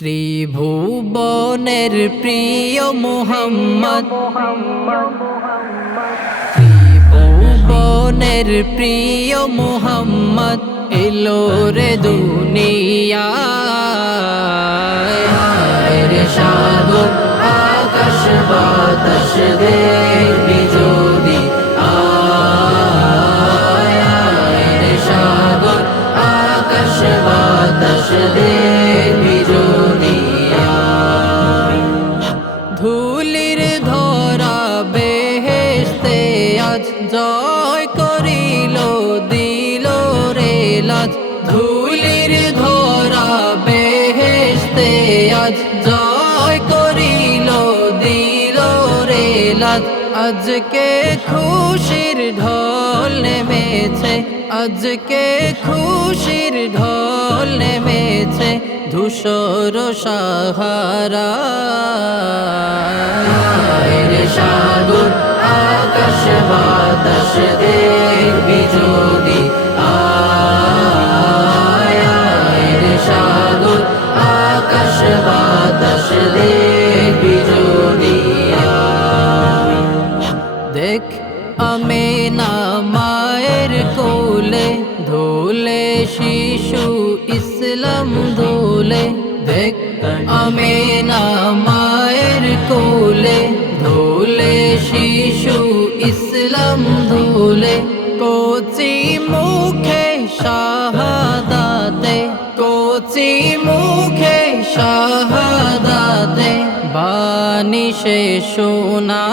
ত্রিভুবনের প্রিয় মুহাম্মদ, ত্রিভুবনের প্রিয় মুহাম্মদ এলো রে দুনিয়ায়। রে সাগর আকাশ বাতাস দেখবি যদি আয়, রে সাগর আকাশ বাতাস দেখবি যদি আয়। ধুলির ধরা বেহেশতে আজ জয় করিল দিল রে লাজ। ধুলির ধরা বেহেশতে আজ জয় করিল দিল রে লাজ। আজকে খুশির ঢল নেমেছে, আজকে খুশির ঢল নেমেছে ধূসর সাহারা। রে সাগর আকাশ বাতাস দেখবি যদি আয়, রে সাগর আকাশ বাতাস দেখবি যদি আয়। দেখ আমেনা মায়ের কোলে ধুলে শিশু ইসলাম দোলে। দেখ আমেনা মায়ের কোলে ধুলে শিশু ইসলাম দোলে। কচি মুখে শাহাদাতে, কচি মুখে শাহাদাতে বাণী সে শোনায়।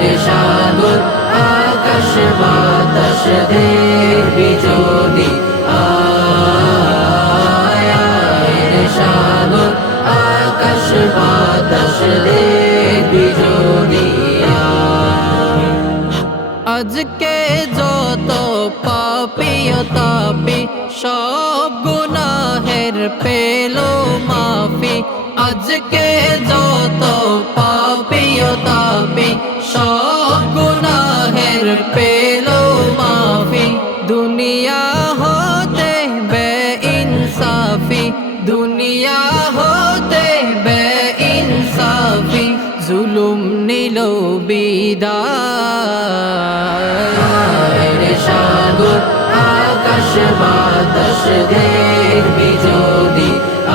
রে সাগর আকাশ বাতাস দেখবি যদি আয়, রে সাগর আকাশ বাতাস দেখবি যদি আয়। আজকে যত পাপী ও তাপী সব গুনাহের পেলো মাফি। আজকে যত পাপী ও তাপী সব গুনাহের পেলো মাফি। দুনিয়া হতে বেইনসাফি, দুনিয়া হতে বেইনসাফি জুলুম নিল বিদায়। রে সাগর আকাশ বাতাস দেখবি যদি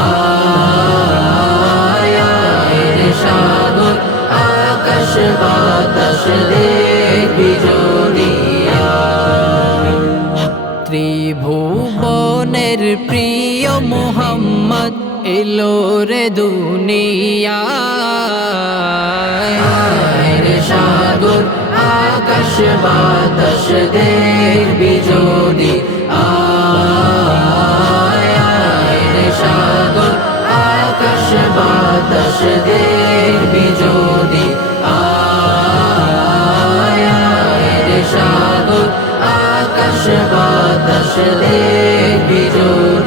আয়, রে সাগর আকাশ বাতাস দেখবি যদি আয়। ত্রিভুবনের প্রিয় মুহাম্মদ এলো রে দুনিয়ায়। রে সাগর আকাশ বাতাস দেখবি যদি আয়, রে সাগর আকাশ বাতাস দেখবি যদি আয়, রে সাগর আকাশ বাতাস দেখবি যদি